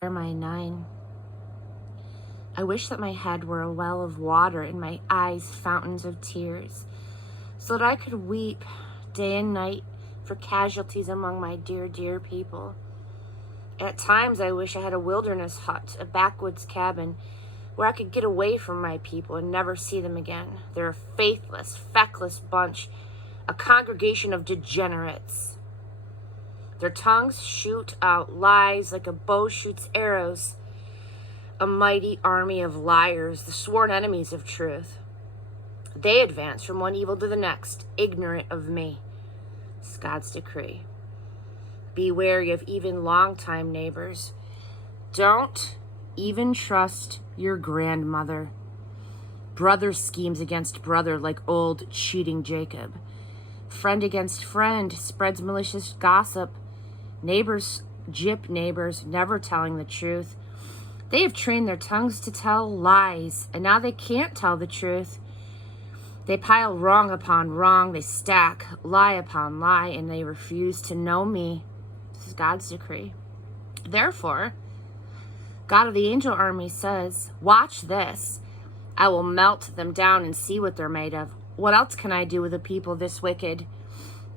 My 9. I wish that my head were a well of water and my eyes fountains of tears, so that I could weep day and night for casualties among my dear, dear people. At times I wish I had a wilderness hut, a backwoods cabin, where I could get away from my people and never see them again. They're a faithless, feckless bunch, a congregation of degenerates. Their tongues shoot out lies like a bow shoots arrows. A mighty army of liars, the sworn enemies of truth. They advance from one evil to the next, ignorant of me. It's God's decree. Be wary of even long-time neighbors. Don't even trust your grandmother. Brother schemes against brother like old cheating Jacob. Friend against friend spreads malicious gossip. Neighbors gyp neighbors, never telling the truth. They have trained their tongues to tell lies, and now they can't tell the truth. They pile wrong upon wrong, they stack lie upon lie, and they refuse to know me. This is God's decree. Therefore, God of the angel army says, watch this. I will melt them down and see what they're made of. What else can I do with a people this wicked?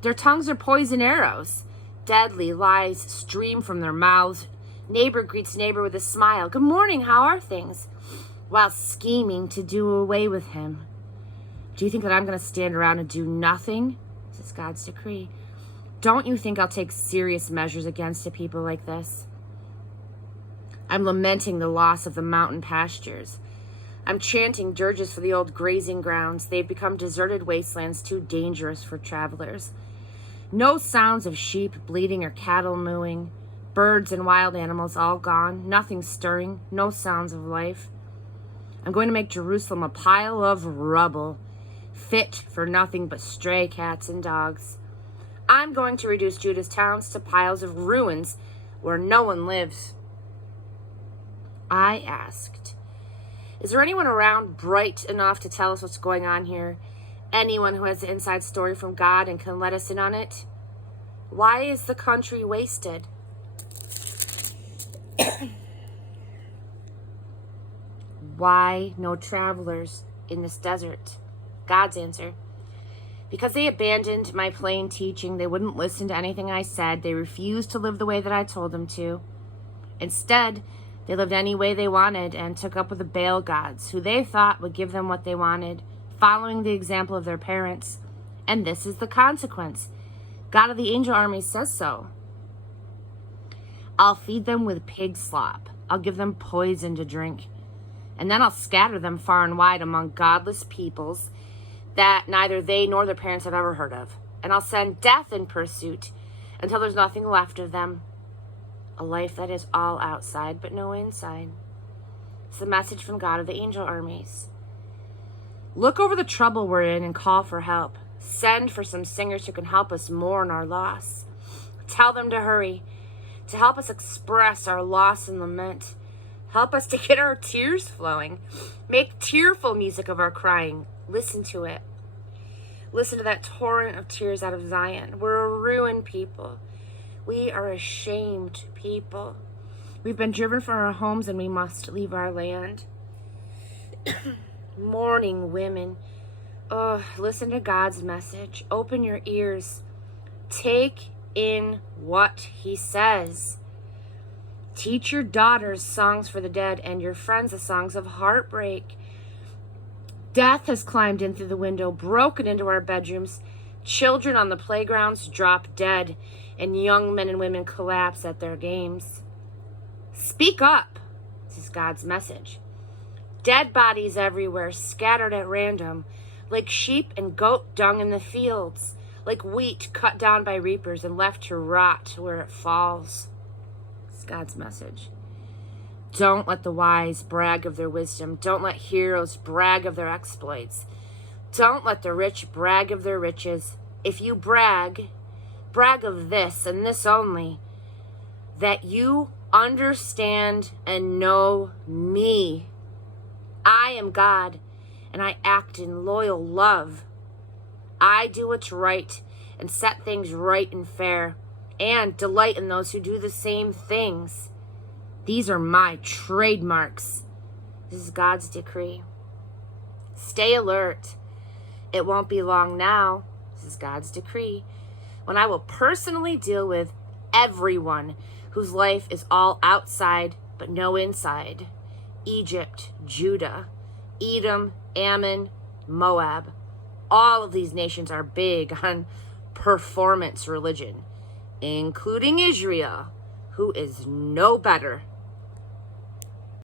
Their tongues are poison arrows. Deadly lies stream from their mouths. Neighbor greets neighbor with a smile. Good morning, how are things? While scheming to do away with him. Do you think that I'm going to stand around and do nothing? This is God's decree. Don't you think I'll take serious measures against a people like this? I'm lamenting the loss of the mountain pastures. I'm chanting dirges for the old grazing grounds. They've become deserted wastelands too dangerous for travelers. No sounds of sheep bleating or cattle mooing. Birds and wild animals all gone. Nothing stirring. No sounds of life. I'm going to make Jerusalem a pile of rubble, fit for nothing but stray cats and dogs. I'm going to reduce Judah's towns to piles of ruins where no one lives. I asked, is there anyone around bright enough to tell us what's going on here? Anyone who has the inside story from God and can let us in on it? Why is the country wasted? Why no travelers in this desert? God's answer. Because they abandoned my plain teaching, they wouldn't listen to anything I said. They refused to live the way that I told them to. Instead, they lived any way they wanted and took up with the Baal gods, who they thought would give them what they wanted, following the example of their parents. And this is the consequence. God of the angel army says so. I'll feed them with pig slop. I'll give them poison to drink. And then I'll scatter them far and wide among godless peoples that neither they nor their parents have ever heard of. And I'll send death in pursuit until there's nothing left of them. A life that is all outside but no inside. It's the message from God of the angel armies. Look over the trouble we're in and call for help. Send for some singers who can help us mourn our loss. Tell them to hurry, to help us express our loss and lament. Help us to get our tears flowing. Make tearful music of our crying. Listen to it. Listen to that torrent of tears out of Zion. We're a ruined people. We are a shamed people. We've been driven from our homes and we must leave our land. Mourning women. Oh, listen to God's message. Open your ears. Take in what he says. Teach your daughters songs for the dead and your friends the songs of heartbreak. Death has climbed in through the window, broken into our bedrooms. Children on the playgrounds drop dead, and young men and women collapse at their games. Speak up. This is God's message. Dead bodies everywhere, scattered at random, like sheep and goat dung in the fields, like wheat cut down by reapers and left to rot where it falls. It's God's message. Don't let the wise brag of their wisdom. Don't let heroes brag of their exploits. Don't let the rich brag of their riches. If you brag, brag of this and this only, that you understand and know me. I am God, and I act in loyal love. I do what's right and set things right and fair, and delight in those who do the same things. These are my trademarks. This is God's decree. Stay alert. It won't be long now. This is God's decree. When I will personally deal with everyone whose life is all outside but no inside. Egypt, Judah, Edom, Ammon, Moab. All of these nations are big on performance religion, including Israel, who is no better